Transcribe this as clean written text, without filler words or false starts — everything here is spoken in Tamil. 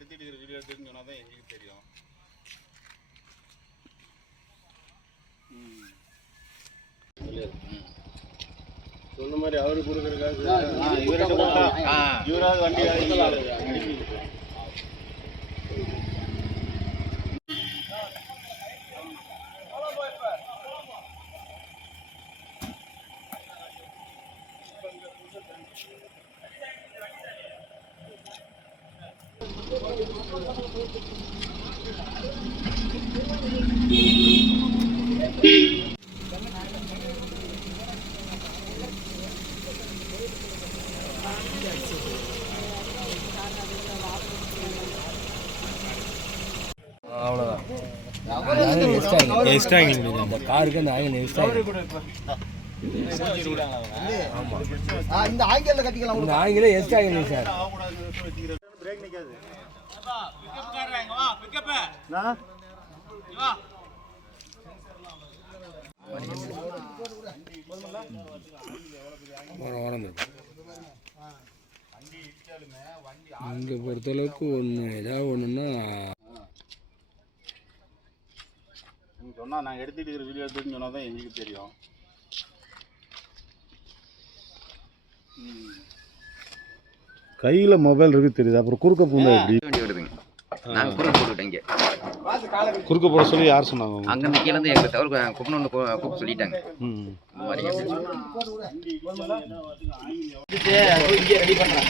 எடுத்துட்டு இருக்கிற வீடியோ எடுத்துன்னு சொன்னா தான் எங்களுக்கு தெரியும். சொன்ன மாதிரி அவரு கொடுக்குறதுக்காக இவராது வண்டி அவ்வளோதான். எக்ஸ்ட்ரா அந்த காருக்கு அந்த ஆயில் எக்ஸ்ட்ரா. ஆமாம், இந்த ஆங்கில கட்டிக்கலாம். இந்த ஆங்கில எக்ஸ்ட்ரா இல்லை சார். பிரேக் நிக்காது. இங்கே பொறுத்தளவுக்கு ஒன்று ஏதாவது ஒன்றுன்னா சொன்னால் நாங்கள் எடுத்துகிட்டு இருக்கிற வீடியோ எடுத்துன்னு சொன்னால் தான் எங்களுக்கு தெரியும். கையில் மொபைல் இருக்கு தெரியுது. அப்புறம் குறுக்க பூந்தா எப்படி வருதுங்க? நாங்கள் குறுக்க போட்டுவிட்டோம். இங்கே குறுக்க போட சொல்லி யார் சொன்னாங்க? அங்கேருந்து கீழே இருந்து எங்களை தவிர கூப்பிடணும்னு கூப்பிட சொல்லிட்டாங்க. இந்த மாதிரி இங்கே ரெடி பண்ணுறேன்.